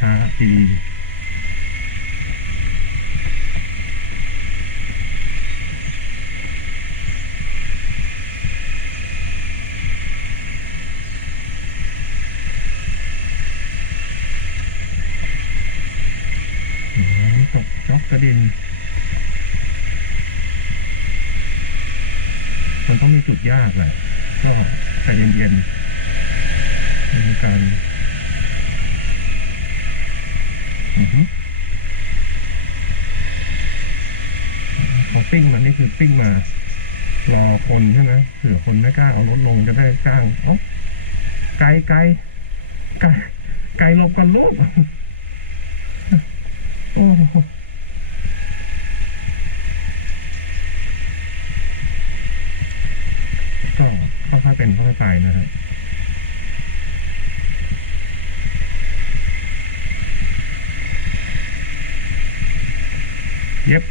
ช้าๆดีๆตกจอกกระดินมันต้องมีจุดยากแหละก็ใจเย็นๆในการพอปิ้งมันนี่คือปิ้งมารอคนใช่ไหมเผื่อคนไม่กล้าเอารถลงจะได้จ้างอ๋อไกลหลบก่อนลูกโอ้ก็ค่อยๆเป็นค่อยๆไปนะครับเย็บ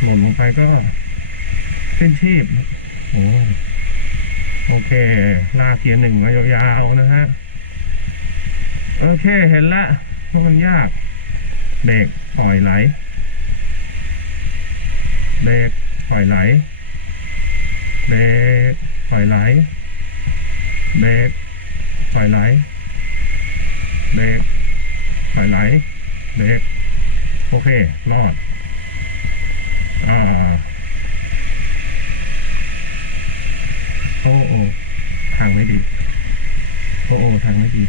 หล่นลงไปก็เป็นชีพโอเคลากเกียร์หนึ่งมายาวๆนะฮะโอเคเห็นละพวกมันยากเบรกปล่อยไหลเบรกปล่อยไหลเบรกปล่อยไหลเบรกปล่อยไหลเบรกปล่อยไหลเบรกโอเครอดโอ้ทางไม่ดีโอ้ทางไม่ดี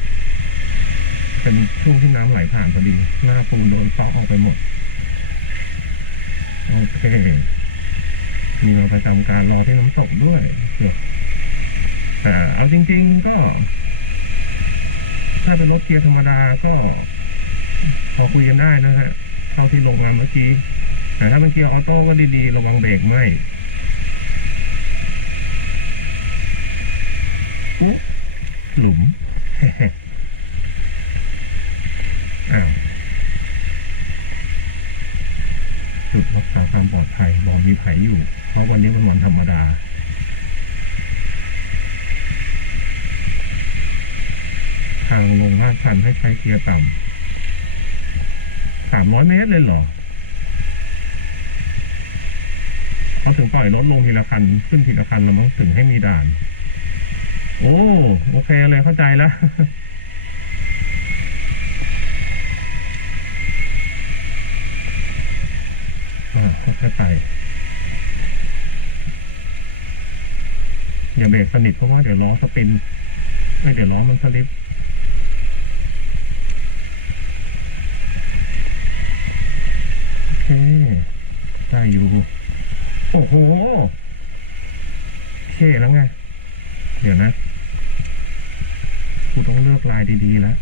เป็นช่วงที่น้ำไหลผ่านพอดีหน้าปูนโดนตอกออกไปหมดโอเคมีเราประจำการรอที่น้ำตกด้วยแต่เอาจริงๆก็ถ้าเป็นรถเกียร์ธรรมดาก็พอคุยกันได้นะฮะเท่าที่ลงมาเมื่อกี้แต่ถ้าเป็นเกียร์ออโต้ก็ดีๆระวังเบรกไหมหลุมจุดรักษาความปลอดภัยบอกมีไผอยู่เพราะวันนี้เป็นวันธรรมดาทางลงลาดชันให้ใช้เกียร์ต่ำ300 เมตรเลยเหรอเขาถึงปล่อยรถลงทีละคันขึ้นทีละคันแล้วมั้งถึงให้มีด่านโอเคเลยเข้าใจแล้วค่อยๆไปอย่าเบรกสนิทเพราะว่าเดี๋ยวล้อสปินไม่เดี๋ยวล้อมันสลิปโอเคได้อยู่โอ้โหโอเคแล้วไงเดี๋ยวนะกูต้องเลือกลายดีๆแล้ว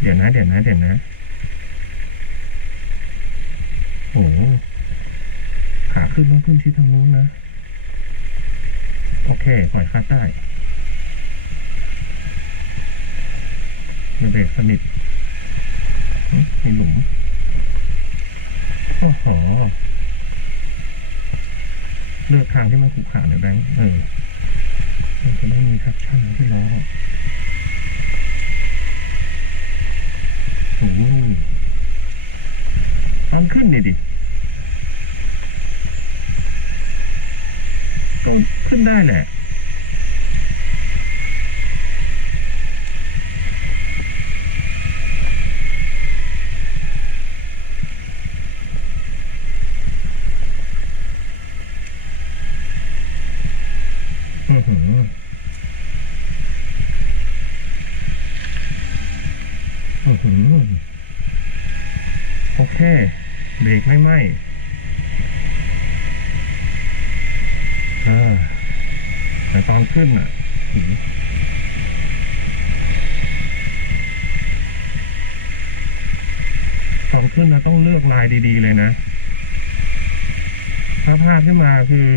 เดี๋ยวนะโอ้ขาขึ้นไม่ขึ้นที่ทางนู้นนะโอเคปล่อยคาดได้เบรกสนิทมีหลุมโอ้โหเลือกทางที่มันขรุขระหน่อยแบงค์มันจะไม่มีทักชั่นที่ล้อตอนขึ้นดิก็ขึ้นได้แหละโอเคเบรกไม่ไหม้แต่ตอนขึ้นตอนขึ้นต้องเลือกลายดีๆเลยนะถ้าพลาดขึ้นมาคือ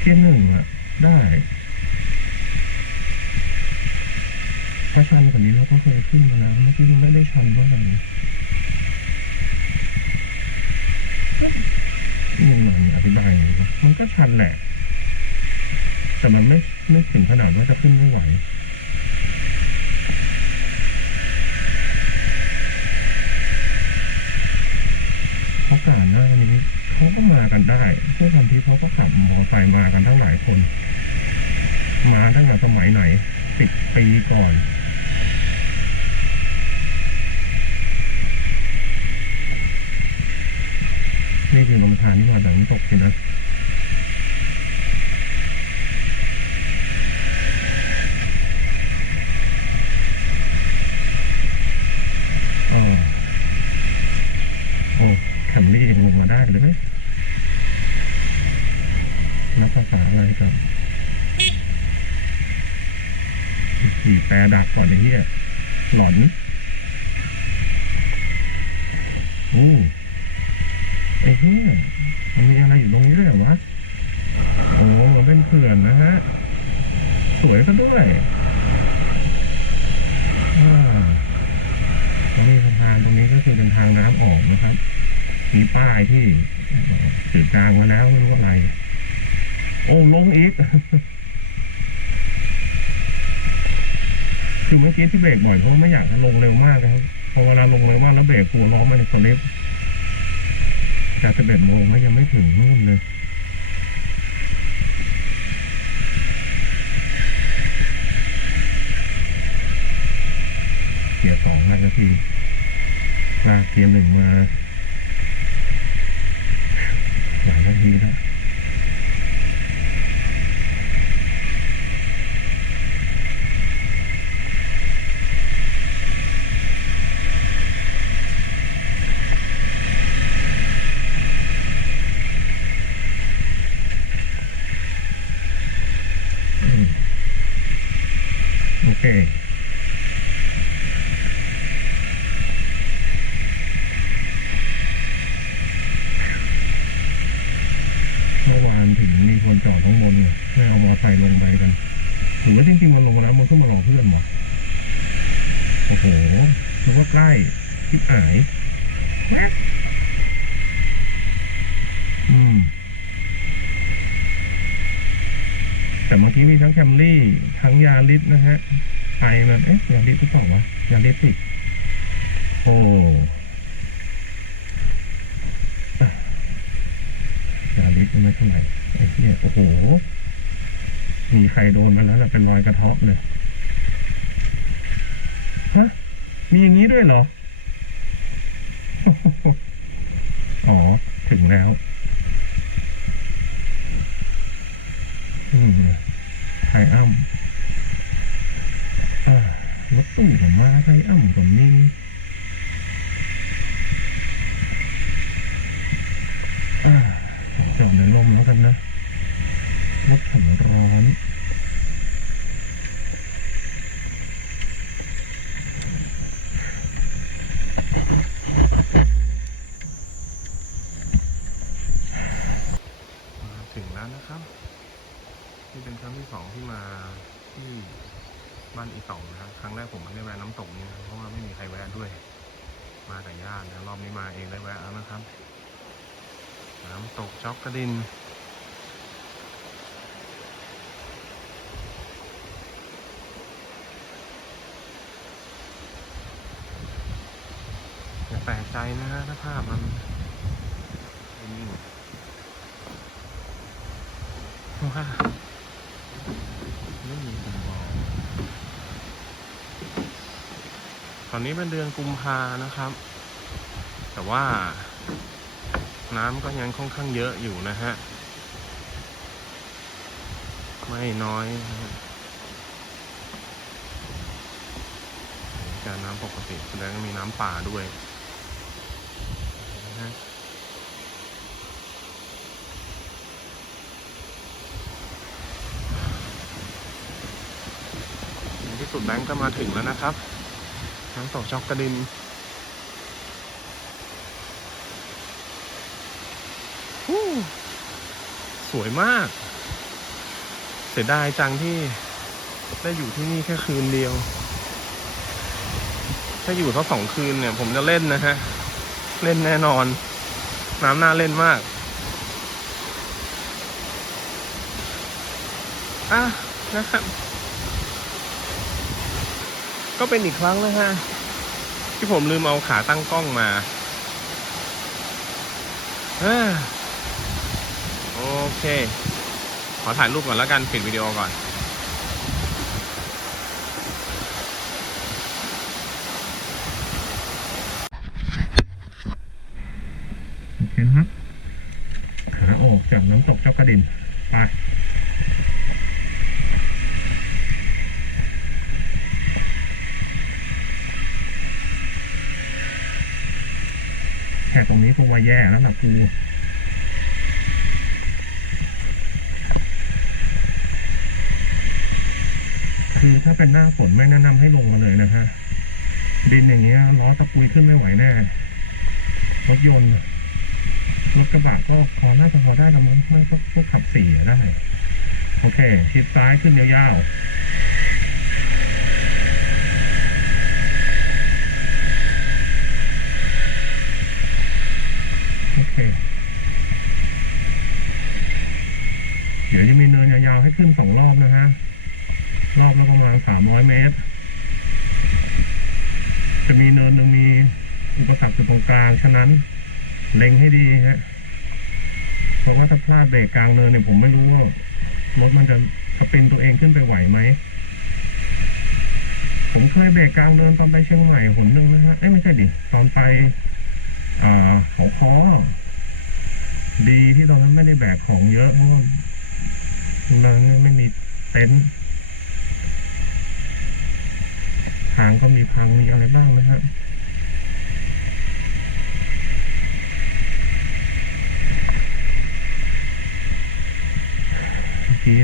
เกียร์หนึ่งได้ถ้าชันกว่านี้เราก็เคยขึ้นมาแล้วไม่ได้ชันเท่าไหร่ มันอธิบายอย่างนี้มันก็ชันแหละแต่มันไม่ถึงขนาดว่าจะขึ้นไม่ไหวโอกาสหน้านี้เขาก็มากันได้พวกคนที่เขาก็ขับมอเตอร์ไซค์มากันตั้งหลายคนมาตั้งแต่สมัยไหน10 ปีก่อนนี่คือลมพานที่มาจากน้ำตกสินะโอ้แคมรี่ลงมาได้เลยไหมนักภาษาอะไรครับขี่แปรดักก่อนไอ้เหี้ยหลอนไอ้เหี้ยมันมีอะไรอยู่ตรงนี้ด้วยเหรอวะโอ้มันเป็นเขื่อนนะฮะสวยซะด้วยนี่ทางตรงนี้ก็คือเป็นทางน้ำออกนะครับมีป้ายที่ติดกลางมาแล้วไม่รู้ว่าอะไรโอ้ลงอีกคือเมื่อกี้ที่เบรกบ่อยเพราะไม่อยากลงเร็วมากนะครับพอเวลาลงเร็วมากแล้วเบรกตัวล้อมันสลิปจาก11 โมงแล้วยังไม่ถึงนู่นเลยเกียร์2 นาทีลากเกียร์ 1มาหลายนาทีแล้วโอเคเมื่อวานถึงมีคนจอดข้างบนเลยไม่เอามอไซค์ลงไปกันถึงแล้วจริงๆมันลงมาแล้วมันก็มารอเพื่อนวะโอ้โหถือว่าใกล้ที่หายแต่เมื่อกี้มีทั้งแคมรี่ทั้งยาริสนะฮะไอมันยาริสที่สองวะยาริสสิโอ้ยาริสไม่เท่าไหร่ไอ้เนี่ยโอ้โหมีใครโดนมาแล้วเป็นรอยกระเทาะเลยฮะมีอย่างนี้ด้วยเหรออ๋อถึงแล้วไทยอ้ำรถตู้กับมาไทยอ้ำกับนี่จอดในร่มแล้วกันนะรถขับร้อนถึงแล้วนะครับนี่เป็นครั้งที่2ที่มาที่บ้านอีสองนะครับครั้งแรกผมไม่ได้แวะน้ำตกนี้นะเพราะว่าไม่มีใครแวะด้วยมาแต่ญาตินะรอบนี้มาเองได้แวะแล้วนะครับน้ำตกจ๊อกกระดินอย่าแปลกใจนะฮะถ้าภาพมันว่าไม่มีคนมองตอนนี้เป็นเดือนกุมภานะครับแต่ว่าน้ำก็ยังค่อนข้างเยอะอยู่นะฮะไม่น้อยนะฮะจากน้ำปกติแสดงว่ามีน้ำป่าด้วยนะฮะที่สุดแบงก์ก็มาถึงแล้วนะครับน้ำตกจ๊อกกระดินสวยมากเสียดายจังที่ได้อยู่ที่นี่แค่คืนเดียวถ้าอยู่สัก2 คืนเนี่ยผมจะเล่นนะฮะเล่นแน่นอนน้ำน่าเล่นมาก อ่ะนะครับก็เป็นอีกครั้งนะฮะที่ผมลืมเอาขาตั้งกล้องมาโอเคขอถ่ายรูปก่อนแล้วกันปิดวิดีโอก่อนโอเคนะครับขาออกจากน้ำตกเจ้ากระดิ่งไปแค่ตรงนี้คงว่าแย่แล้วล่ะกูคือถ้าเป็นหน้าฝนไม่แนะนำให้ลงมาเลยนะฮะดินอย่างเงี้ยล้อตะปุยขึ้นไม่ไหวแน่รถยนต์รถกระบะก็น่าจะพอได้แต่มั้งพวกขับสี่ได้โอเคชิดซ้ายขึ้นยาวๆโอเคเดี๋ยวจะมีเนินยาวๆให้ขึ้น2 รอบนะฮะรอบละประมาณ300 เมตรจะมีเนินหนึ่งมีอุปสรรคอยู่ตรงกลางฉะนั้นเล็งให้ดีฮะเพราะว่าถ้าพลาดเบรกกลางเนินเนี่ยผมไม่รู้ว่ารถมันจะสปินตัวเองขึ้นไปไหวไหมผมเคยเบรกกลางเนินตอนไปเชียงใหม่หนนึงนะฮะไม่ใช่ดิตอนไปเขาค้อดีที่ตอนนั้นไม่ได้แบกของเยอะเพราะว่าไม่มีเต็นท์ทางก็มีพังมีอะไรบ้างนะฮะเมื่อกี้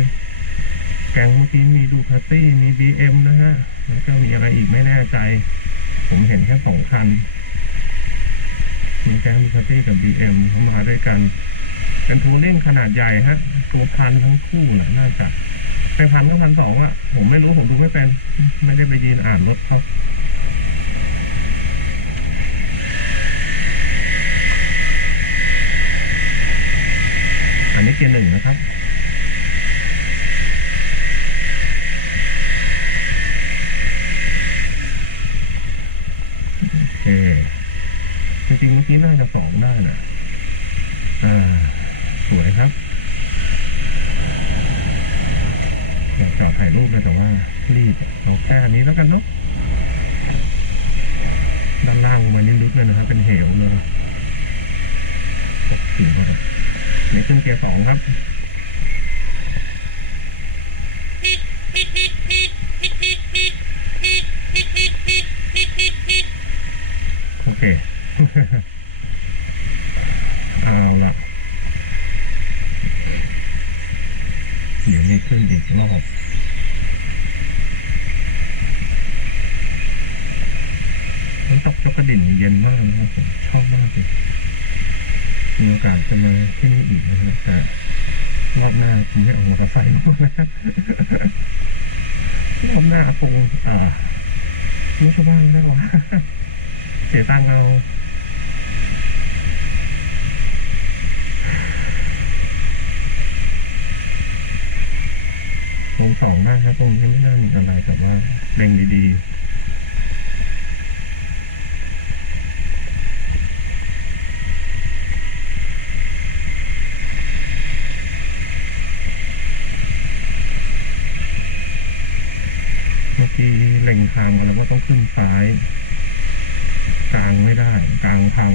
แก๊งเมื่อกี้มีดูคาตี้มี BM นะฮะแล้วก็มีอะไรอีกไม่แน่ใจผมเห็นแค่2 คันมีแก๊งดูคาตี้กับ BM เขามาด้วยกันเป็นทัวริ่งขนาดใหญ่ฮะตัวพันทั้งคู่แหละน่าจะเป็นพันทั้ง1,200อ่ะผมไม่รู้ผมดูไม่เป็นไม่ได้ไปยืนอ่านรถเขาอันนี้เกียร์ 1นะครับโอเคจริงๆเมื่อกี้น่าจะ2ได้นะสวยครับอยากจอดถ่ายรูปเลยแต่ว่ารีบเอาแค่นี้แล้วกันเนาะด้านล่างมันยังลึกเลยนะครับเป็นเหวเลยถึงแล้วนี่ขึ้นเกียร์ 2ครับโอเค เอาละเดี๋ยวนี้ขึ้นอีกรอบน้ำตกเจ้ากระดิ่งเย็นมากนะครับผมชอบมากเลยมีโอกาสจะมาที่นี่อีกนะครับแต่รอบหน้าผมไม่เอามอเตอร์ไซค์มานะรอบหน้าคงไม่ใช่บ้างแน่นอนเสียตังค์เอาวง2ได้ครับวงนี้ไม่น่ามีอะไรแต่ว่าเล็งดีๆเมื่อกี้เล็งทางมาแล้วว่าต้องขึ้นซ้ายกลางไม่ได้กลางทาง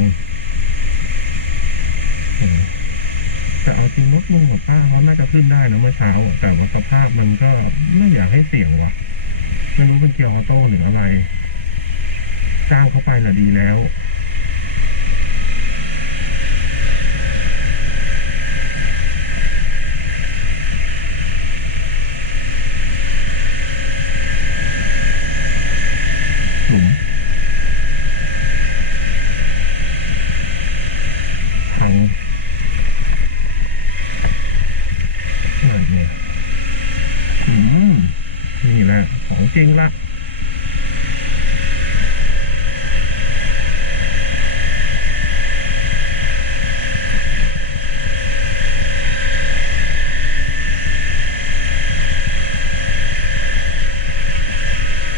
แต่เอาจริงนกมือหมดป้าเขาน่าจะขึ้นได้นะเมื่อเช้าแต่ว่าสภาพมันก็ไม่อยากให้เสี่ยงว่ะไม่รู้เป็นเกียร์ออโต้หรืออะไรจ้างเขาไปน่ะดีแล้วหลุมทางอะไรเนี่ยนี่แหละของจริงละ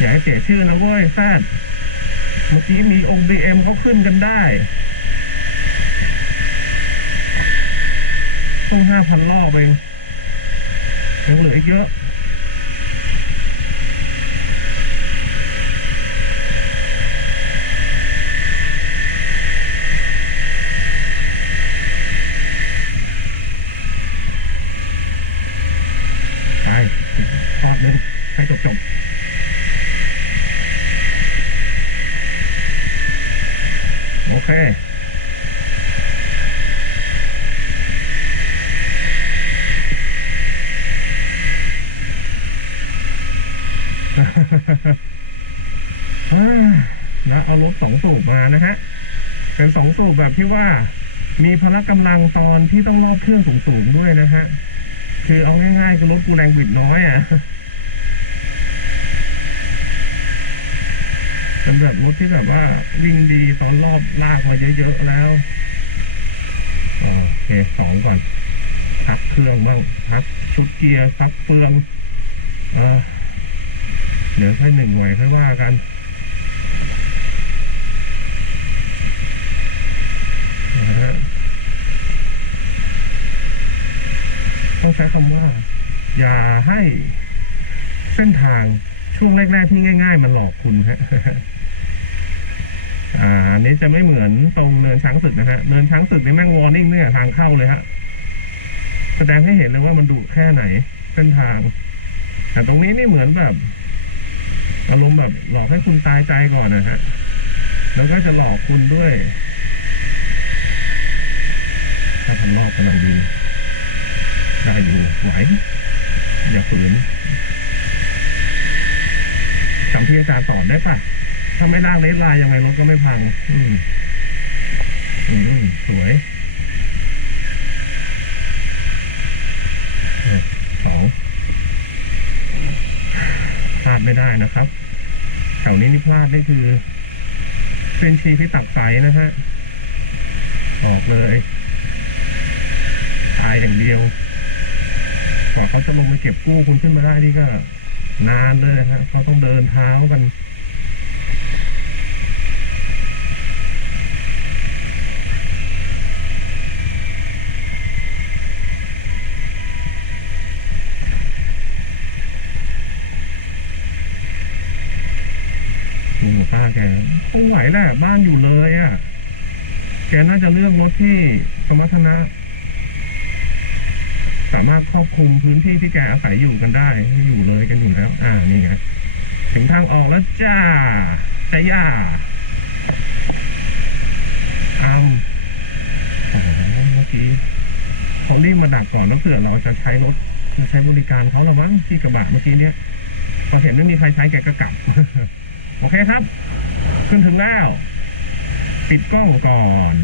อย่าให้เสียชื่อนะเว้ยแซดเมื่อกี้มีองค์ DM เขาขึ้นกันได้ต้อง5,000 รอบเองยังเหลืออีกเยอะไปทอดเลยให้จบโอเค นะเอารถ2 สูบมานะฮะเป็น2 สูบแบบที่ว่ามีพละกำลังตอนที่ต้องรอบเครื่องสูงๆด้วยนะฮะคือเอาง่ายๆคือรถกูแรงบิดน้อยอ่ะเป็นแบบรถที่แบบว่าวิ่งดีตอนรอบลากมาเยอะๆแล้วโอเค2ก่อนพักเครื่องบ้างพักชุดเกียร์ซับเฟืองเดี๋ยวให้1 หน่วยค่อยว่ากันนะฮะต้องใช้คำว่าอย่าให้เส้นทางช่วงแรกๆที่ง่ายๆมันหลอกคุณฮะ อันนี้จะไม่เหมือนตรงเนินช้างศึกนะฮะเนินช้างศึกนี่แม่งวอร์นิ่งเนี่ยทางเข้าเลยฮะแสดงให้เห็นเลยว่ามันดุแค่ไหนเส้นทางแต่ตรงนี้นี่เหมือนแบบอารมณ์แบบหลอกให้คุณตายใจก่อนนะฮะแล้วก็จะหลอกคุณด้วย5,000 รอบกำลังดีได้อยู่ไหวอย่าฝืนจำที่อาจารย์สอนได้ป่ะถ้าไม่ล่างเลสไลน์ยังไงรถก็ไม่พังสวย2พลาดไม่ได้นะครับแถวนี้นี่พลาดได้คือเป็นชีที่ตักไฟนะฮะออกเลยตายอย่างเดียวกว่าเขาจะลงไปเก็บกู้คุณขึ้นมาได้นี่ก็นานเลยฮะเขาต้องเดินเท้ากันป้าแกต้องไหวแหละบ้านอยู่เลยอ่ะแกน่าจะเลือกรถที่สมรรถนะสามารถครอบคลุมพื้นที่ที่แกอาศัยอยู่กันได้อยู่เลยกันอยู่แล้วนี่ไงถึงทางออกแล้วจ้าแต่ย่าเมื่อกี้เขารีบมาดักก่อนแล้วเผื่อเราจะใช้รถมาใช้บริการเขาละมั้งที่กระบะเมื่อกี้เนี้ยพอเห็นไม่มีใครใช้แกก็กลับ โอเคครับขึ้นถึงแล้วปิดกล้องก่อน